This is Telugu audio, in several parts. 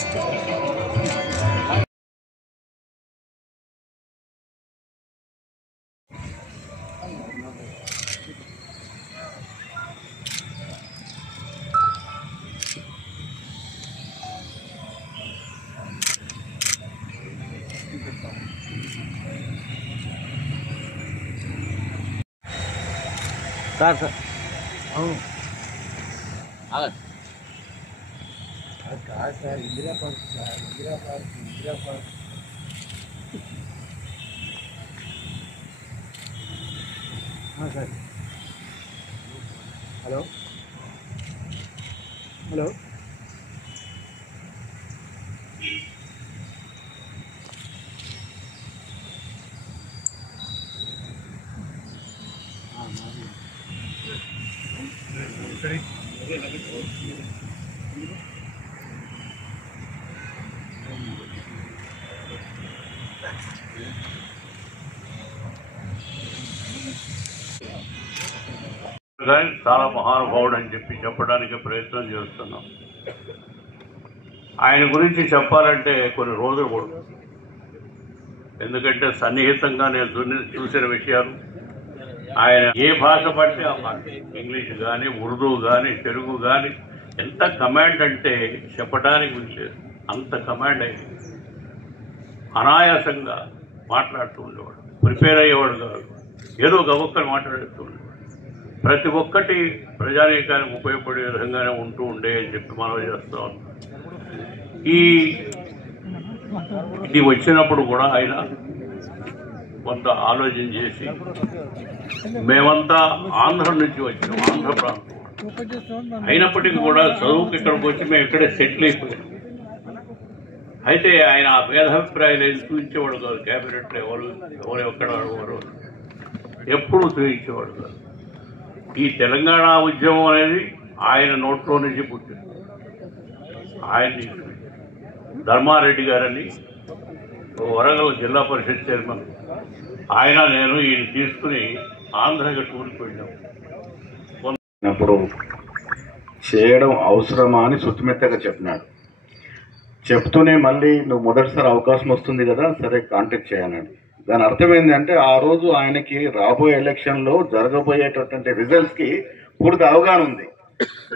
సార్ సార్ అవును కాదు sir Indira park sir Indira park sir hello hello చాలా మహానుభావుడు అని చెప్పడానికి ప్రయత్నం చేస్తున్నాం. ఆయన గురించి చెప్పాలంటే కొన్ని రోజులు కూడా, ఎందుకంటే సన్నిహితంగా నేను చూసిన విషయాలు, ఆయన ఏ భాష పడితే ఆ భాష, ఇంగ్లీష్ కానీ ఉర్దూ కానీ తెలుగు కానీ, ఎంత కమాండ్ అంటే చెప్పడానికి విషయం, అంత కమాండ్ అయింది. అనాయాసంగా మాట్లాడుతూ ఉండేవాడు, ప్రిపేర్ అయ్యేవాడు కాదు, ఏదో గబుక్కని మాట్లాడుతూ ఉండేవాడు. ప్రతి ఒక్కటి ప్రజానీకానికి ఉపయోగపడే విధంగానే ఉంటూ ఉండే అని చెప్పి మనం చేస్తూ ఉన్నాం. ఇది వచ్చినప్పుడు కూడా ఆయన కొంత ఆలోచన చేసి, మేమంతా ఆంధ్ర నుంచి వచ్చాం, ఆంధ్ర ప్రాంతం అయినప్పటికీ కూడా చదువుకి ఇక్కడికి వచ్చి మేము ఇక్కడే సెటిల్ అయిపోయాం. అయితే ఆయన ఆ భేదాభిప్రాయాలు ఏది చూపించేవాడు కాదు. క్యాబినెట్లో ఎవరు ఎక్కడ ఎప్పుడు చూపించేవాడు కాదు. ఈ తెలంగాణ ఉద్యమం అనేది ఆయన నోట్లో నుంచి పుట్టింది. ఆయన్ని ధర్మారెడ్డి గారని వరంగల్ జిల్లా పరిషత్ చైర్మన్, ఆయన నేను ఈయన తీసుకుని ఆంధ్రకి టూర్కి వెళ్ళాం. అప్పుడు చేయడం అవసరమా అని సుత్తిమెత్తగా చెప్పినాడు. చెప్తూనే మళ్ళీ నువ్వు మొదటిసారి అవకాశం వస్తుంది కదా, సరే కాంటాక్ట్ చేయనండి. దాని అర్థం ఏంటంటే ఆ రోజు ఆయనకి రాబోయే ఎలక్షన్లో జరగబోయేటటువంటి రిజల్ట్స్కి పూర్తి అవగాహన ఉంది.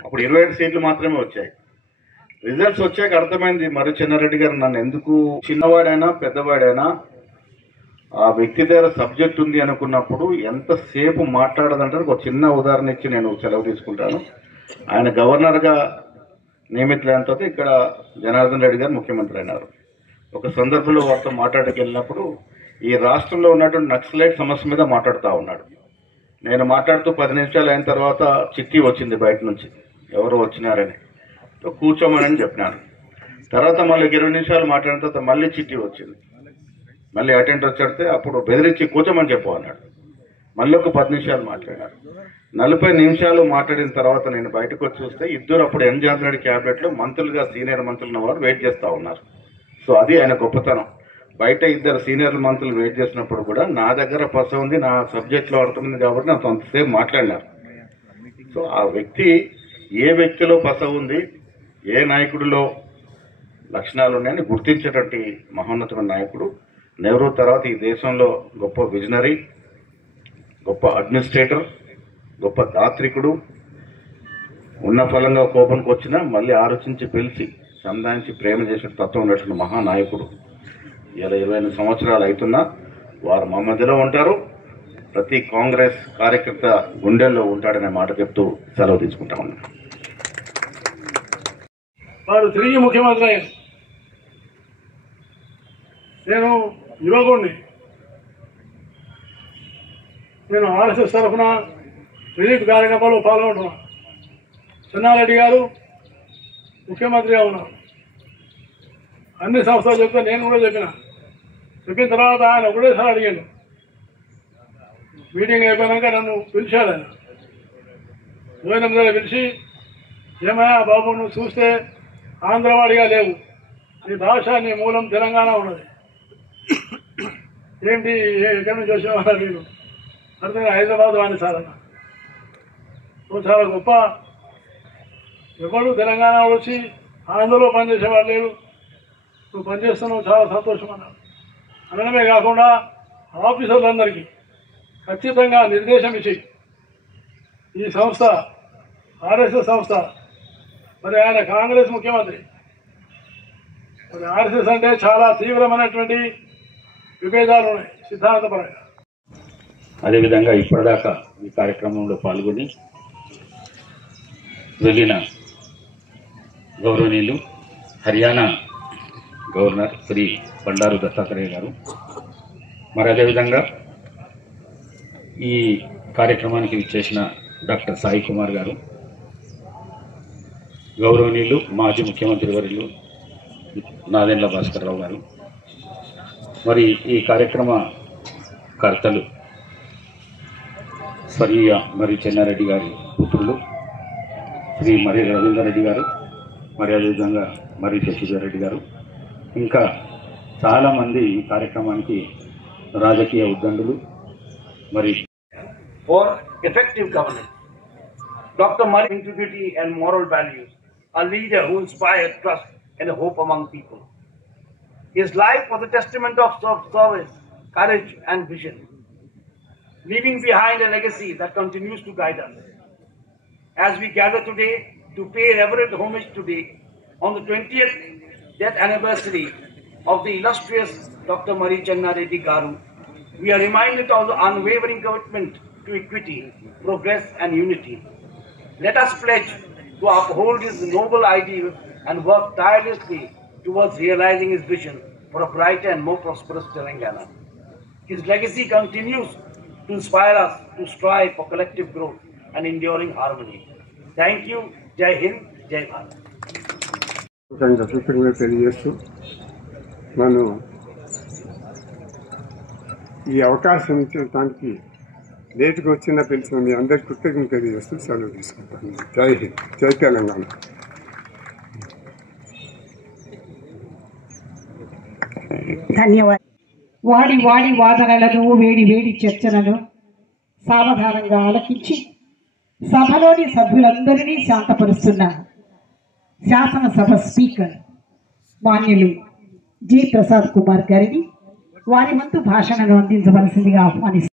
అప్పుడు 27 సీట్లు మాత్రమే వచ్చాయి. రిజల్ట్స్ వచ్చాక అర్థమైంది మరి చెన్నారెడ్డి గారు నన్ను ఎందుకు, చిన్నవాడైనా పెద్దవాడైనా ఆ వ్యక్తి దగ్గర సబ్జెక్ట్ ఉంది అనుకున్నప్పుడు ఎంతసేపు మాట్లాడదంటే ఒక చిన్న ఉదాహరణ ఇచ్చి నేను సెలవు తీసుకుంటాను. ఆయన గవర్నర్గా నియమితులైన తర్వాత ఇక్కడ జనార్దన్ రెడ్డి గారు ముఖ్యమంత్రి అయినారు. ఒక సందర్భంలో వారితో మాట్లాడకి వెళ్ళినప్పుడు ఈ రాష్ట్రంలో ఉన్నటువంటి నక్సలైట్ సమస్య మీద మాట్లాడుతూ ఉన్నాడు. నేను మాట్లాడుతూ 10 నిమిషాలు అయిన తర్వాత చిట్టి వచ్చింది బయట నుంచి, ఎవరు వచ్చినారని, కూర్చోమని చెప్పినాను. తర్వాత మళ్ళీ 20 నిమిషాలు మాట్లాడిన తర్వాత మళ్ళీ చిట్టి వచ్చింది, మళ్ళీ అటెండర్ వచ్చేస్తే అప్పుడు బెదిరించి కూర్చోమని చెప్పు అన్నాడు. మళ్ళీ ఒక 10 నిమిషాలు మాట్లాడారు. 40 నిమిషాలు మాట్లాడిన తర్వాత నేను బయటకు వచ్చి చూస్తే ఇద్దరు అప్పుడు ఎన్ జగన్ రెడ్డి క్యాబినెట్లో మంత్రులుగా సీనియర్ మంత్రులు ఉన్నవారు వెయిట్ చేస్తూ ఉన్నారు. సో అది ఆయన గొప్పతనం. బయట ఇద్దరు సీనియర్ మంత్రులు వెయిట్ చేసినప్పుడు కూడా నా దగ్గర పస ఉంది, నా సబ్జెక్ట్లో అర్థమైంది కాబట్టి నాతో అంతసేపు మాట్లాడినారు. సో ఆ వ్యక్తి ఏ వ్యక్తిలో పస ఉంది, ఏ నాయకుడిలో లక్షణాలు ఉన్నాయని గుర్తించేటటువంటి మహోన్నతమైన నాయకుడు. నెహ్రూ తర్వాత ఈ దేశంలో గొప్ప విజనరీ, గొప్ప అడ్మినిస్ట్రేటర్, గొప్ప దాత్రికుడు. ఉన్న ఫలంగా కోపానికి వచ్చినా మళ్ళీ ఆలోచించి పిలిచి సంధానించి ప్రేమ చేసే తత్వం ఉన్నటువంటి మహానాయకుడు. ఇలా 28 సంవత్సరాలు అవుతున్నా వారు మా మధ్యలో ఉంటారు. ప్రతి కాంగ్రెస్ కార్యకర్త గుండెల్లో ఉంటాడనే మాట చెప్తూ సెలవు తీసుకుంటా ఉన్నాను. వారు తిరిగి ముఖ్యమంత్రి అయ్యారు. నేను యువకుడిని, నేను ఆర్ఎస్ఎస్ తరఫున రిలీఫ్ కార్యక్రమాల్లో పాల్గొంటున్నాను. చెన్నారెడ్డి గారు ముఖ్యమంత్రిగా ఉన్నారు. అన్ని సంస్థలు చెప్తే నేను కూడా చెప్పిన తర్వాత ఆయన ఒకటేసారి అడిగాను. మీటింగ్ అయిపోయాక నన్ను పిలిచాడు ఆయన. భోజనం దగ్గర పిలిచి, ఏమయ్యా బాబు నువ్వు చూస్తే ఆంధ్రవాడిగా లేవు, నీ భాష నీ మూలం తెలంగాణ ఉన్నది, ఏంటి ఎక్కడి నుంచి వచ్చేవాళ్ళు నేను అర్థం హైదరాబాద్ వాడిని సార్ అన్న. నువ్వు చాలా గొప్ప, ఎవరు తెలంగాణ వచ్చి ఆంధ్రలో పనిచేసేవాడు లేడు, నువ్వు పనిచేస్తున్నావు, చాలా సంతోషం అన్నాడు. అనడమే కాకుండా ఆఫీసర్లందరికీ ఖచ్చితంగా నిర్దేశం ఇచ్చి ఈ సంస్థ ఆర్ఎస్ఎస్ సంస్థ, మరి ఆయన కాంగ్రెస్ ముఖ్యమంత్రి, మరి ఆర్ఎస్ఎస్ అంటే చాలా తీవ్రమైనటువంటి విభేదాలు ఉన్నాయి సిద్ధాంతపరంగా. అదేవిధంగా ఇప్పటిదాకా ఈ కార్యక్రమంలో పాల్గొని వెళ్ళిన గౌరవనీయులు హర్యానా గవర్నర్ శ్రీ బండారు దత్తాత్రేయ గారు, మరి అదేవిధంగా ఈ కార్యక్రమానికి విచ్చేసిన డాక్టర్ సాయి కుమార్ గారు, గౌరవనీయులు మాజీ ముఖ్యమంత్రి వర్యులు నాదెండ్ల భాస్కర్ రావు గారు, మరి ఈ కార్యక్రమ కర్తలు స్వర్గీయ మరి చెన్నారెడ్డి గారి పుత్రులు శ్రీ మరి రవీందర్ రెడ్డి గారు, మరి అదేవిధంగా మరి శశిధర్ రెడ్డి గారు, ఇంకా చాలామంది ఈ కార్యక్రమానికి రాజకీయ ఉద్దండులు. మరి for effective governance. Dr. Murray integrity and moral values, a leader who inspired trust and hope among people. His life was a testament of service, courage and vision, leaving behind a legacy that continues to guide us. As we gather today to pay reverent homage today on the 20th death anniversary of the illustrious Dr. Murray Channa Reddy Garu, we are reminded of the unwavering commitment to equity, progress and unity. Let us pledge to uphold his noble ideals and work tirelessly towards realizing his vision for a brighter and more prosperous Telangana. His legacy continues to inspire us to strive for collective growth and enduring harmony. Thank you. Jai Hind, Jai Bharat. తెలియజేస్తూ నన్ను ఈ అవకాశం ఇచ్చడానికి లేటుగా వచ్చిన పిలిచిన మీ అందరికీ కృతజ్ఞతలు తెలియజేస్తూ సెలవు తీసుకుంటాను. జై హింద్, జై తెలంగాణ. ధన్యవాదాలు. వాడి వాదనలను వేడి వేడి చర్చలను సావధానంగా ఆలకించి సభలోని సభ్యులందరినీ శాంతపరుస్తున్న శాసనసభ స్పీకర్ మాన్యులు జి ప్రసాద్ కుమార్ గారిని వారి వంతు భాషణను అందించవలసిందిగా ఆహ్వానిస్తున్నారు.